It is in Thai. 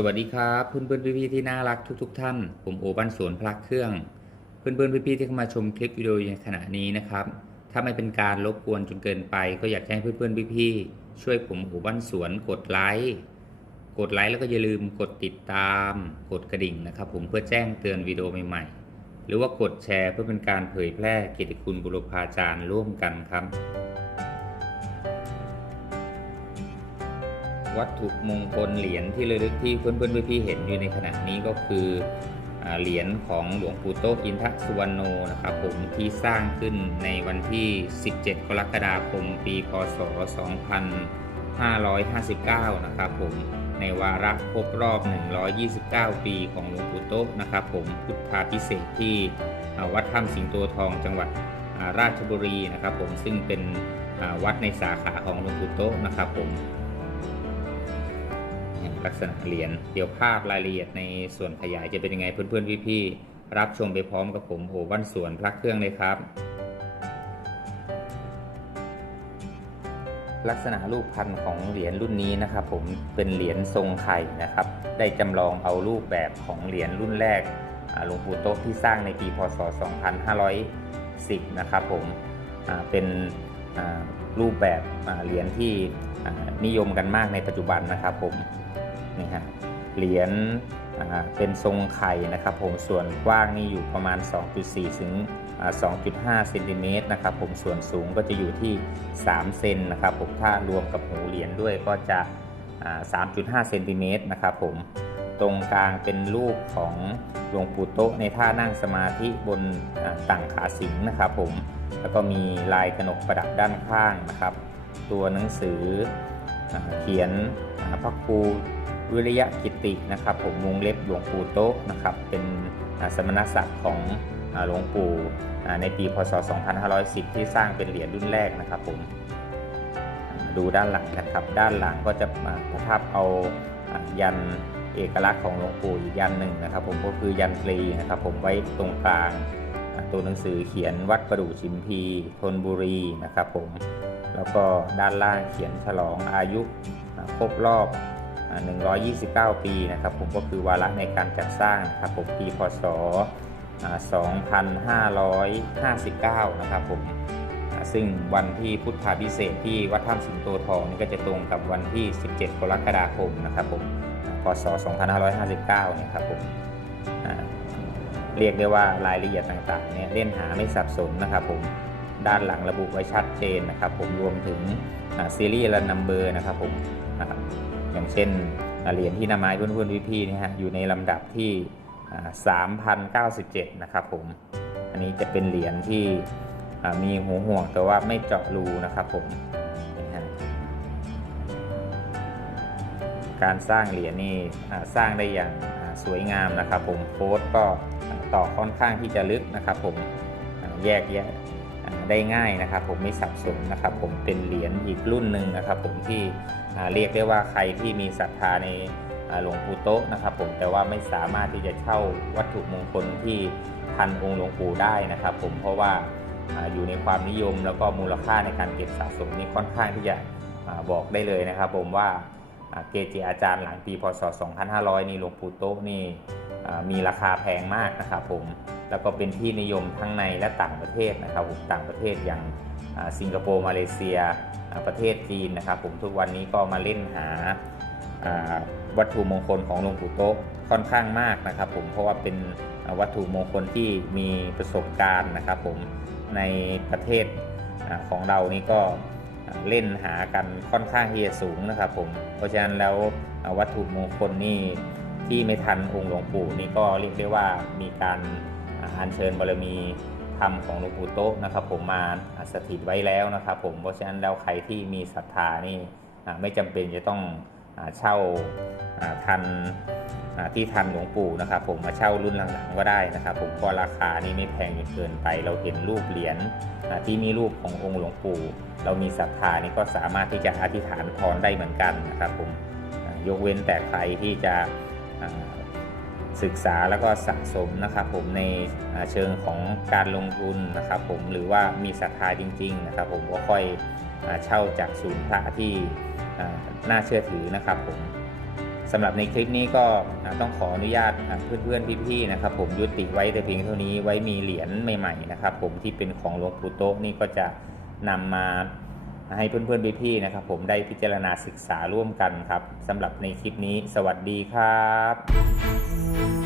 สวัสดีครับเพื่อนเพื่อนๆพี่ๆที่น่ารักทุกๆท่าน ผมโอบ้านสวนพลักเครื่อง เพื่อนเพื่อนๆพี่ๆที่เข้ามาชมคลิปวิดีโอในขณะนี้นะครับ ถ้าไม่เป็นการรบกวนจนเกินไป ก็อยากให้เพื่อนเพื่อนๆพี่ๆช่วยผมโอบ้านสวนกดไลค์กดไลค์แล้วก็อย่าลืมกดติดตาม กดกระดิ่งนะครับ ผมเพื่อแจ้งเตือนวิดีโอใหม่ๆ หรือว่ากดแชร์เพื่อเป็นการเผยแพร่เกียรติคุณบุรพาจารย์ร่วมกันครับ วัตถุมงคลเหรียญที่ระลึกที่เพื่อนๆพี่ๆเห็นอยู่ในขณะนี้ก็คืออเหรียญของหลวงปู่โตอินทสุวรรณโนนะครับผมที่สร้างขึ้นในวันที่ 17 กรกฎาคม ปีพศ 2559 นะครับผมในวาระครบรอบ 129 ปีของหลวงปู่โตนะครับผมพุทธาพิเศษที่วัดถ้ำสิงโตทองจังหวัดราชบุรีนะครับผมซึ่งเป็นวัดในสาขาของหลวงปู่โตนะครับผม ลักษณะเหรียญเดี๋ยวภาพรายละเอียดในส่วนขยายจะเป็นยังไงเพื่อนๆพี่ๆรับชมไปพร้อมกับผมโอวันสวนพระเครื่องเลยครับ ลักษณะรูปพันธ์ของเหรียญรุ่นนี้นะครับ ผมเป็นเหรียญทรงไข่นะครับ ได้จำลองเอารูปแบบของเหรียญรุ่นแรกหลวงปู่โต๊ะที่สร้างในปีพศ 2510 นะครับผมเป็นรูปแบบเหรียญที่นิยมกันมากในปัจจุบันนะครับผม นี่ฮะเหรียญเป็นทรงไข่นะครับผมส่วนกว้างนี่อยู่ประมาณ 2.4 ถึงอ่า2.5 เซนติเมตรนะครับผมส่วนสูงก็จะอยู่ที่ 3 เซนนะครับผมถ้ารวมกับหูเหรียญด้วยก็จะ 3.5 เซนติเมตรนะครับผมตรงกลางเป็นรูปของหลวงปู่โตะในท่านั่งสมาธิบนต่างขาสิงนะครับผมแล้วก็มีลายกระหนกประดับด้านข้างนะครับ ตัวหนังสืออเขียนพระครู วิริยะกิตินะครับ ผมวงเล็บหลวงปู่โต๊ะนะครับ เป็นสมณศักดิ์ของหลวงปู่ในปีพศ 2510 ที่สร้างเป็นเหรียญรุ่นแรกนะครับผมดูด้านหลังนะครับ ด้านหลังก็จะมาประทับเอายันเอกลักษณ์ของหลวงปู่อีกยันหนึ่งนะครับ ผมก็คือยันตรีนะครับ ผมไว้ตรงกลางตัวหนังสือเขียนวัดประดู่ชิมพีธนบุรีนะครับ ผมแล้วก็ด้านล่างเขียนฉลองอายุครบรอบ 129 ปีนะครับผมก็คือวาระในการจัดสร้างนะครับผมปีพศอ่า2559 นะครับผมซึ่งวันที่พุทธาพิเศษกที่วัดถ้ำสิงโตทองนี่ก็จะตรงกับวันที่ 17 กรกฎาคมนะครับผมอ่าพศ 2559 เนี่ยครับผมเรียกได้ว่ารายละเอียดต่างๆเนี่ยเล่นหาไม่สับสนนะครับผม ด้านหลังระบุไว้ชัดเจนนะครับ ผมรวมถึงซีรีส์และนัมเบอร์นะครับผมอย่างเช่นเหรียญที่นำมาให้เพื่อนๆพี่ๆนะฮะอยู่ในลำดับที่อ่า3,097 นะครับผม อันนี้จะเป็นเหรียญที่มีหูห่วงแต่ว่าไม่เจาะรูนะครับผมการสร้างเหรียญนี่สร้างได้อย่างสวยงามนะครับผมโค้ดก็ต่อค่อนข้างที่จะลึกนะครับผมแยกแยะ ได้ง่ายนะครับ ผมไม่สับสนนะครับ ผมเป็นเหรียญอีกรุ่นหนึ่งนะครับ ผมที่เรียกได้ว่าใครที่มีศรัทธาในหลวงปู่โต๊ะนะครับ ผมแต่ว่าไม่สามารถที่จะเช่าวัตถุมงคลที่ทันองค์หลวงปู่ได้นะครับ ผมเพราะว่าอยู่ในความนิยมแล้วก็มูลค่าในการเก็บสะสมนี่ค่อนข้างที่จะบอกได้เลยนะครับ ผมว่าเกจิอาจารย์หลังปีพศ 2500 นี่หลวงปู่โต๊ะนี่มีราคาแพงมากนะครับผม แล้วก็เป็นที่นิยมทั้งในและต่างประเทศนะครับผมต่างประเทศอย่างสิงคโปร์มาเลเซียประเทศจีนนะครับ ผมทุกวันนี้ก็มาเล่นหาวัตถุมงคลของหลวงปู่โต๊ะค่อนข้างมากนะครับ ผมเพราะว่าเป็นวัตถุมงคลที่มีประสบการณ์นะครับ ผมในประเทศอของเรานี่ก็เล่นหากันค่อนข้างที่จะสูงนะครับ ผมเพราะฉะนั้นแล้ววัตถุมงคลนี่ที่ไม่ทันองค์หลวงปู่นี่ก็เรียกได้ว่ามีการ อัญเชิญบารมีธรรมของหลวงปู่โต๊ะนะครับ ผมมาสถิตไว้แล้วนะครับ ผมเพราะฉะนั้นแล้วใครที่มีศรัทธานี่ไม่จำเป็นจะต้องอเช่าทันที่ทันหลวงปู่นะครับ ผมมาเช่ารุ่นหลังๆก็ได้นะครับ ผมเพราะราคานี่ไม่แพงจนเกินไป เราเห็นรูปเหรียญที่มีรูปขององค์หลวงปู่ เรามีศรัทธานี่ก็สามารถที่จะอธิษฐานพรได้เหมือนกันนะครับ ผมยกเว้นแต่ใครที่จะ ศึกษาแล้วก็สะสมนะครับผมในเชิงของการลงทุนนะครับผมหรือว่ามีศรัทธาจริงๆนะครับผมก็ค่อยเช่าจากศูนย์พระที่น่าเชื่อถือนะครับผมสำหรับในคลิปนี้ก็ต้องขออนุญาตเพื่อนๆพี่ๆนะครับ ผมยุติไว้แต่เพียงเท่านี้ไว้มีเหรียญใหม่ๆนะครับ ผมที่เป็นของหลวงปู่โต๊ะนี่ก็จะนำมา ให้เพื่อนๆพี่ๆนะครับ ผมได้พิจารณาศึกษาร่วมกันครับสำหรับในคลิปนี้ สวัสดีครับ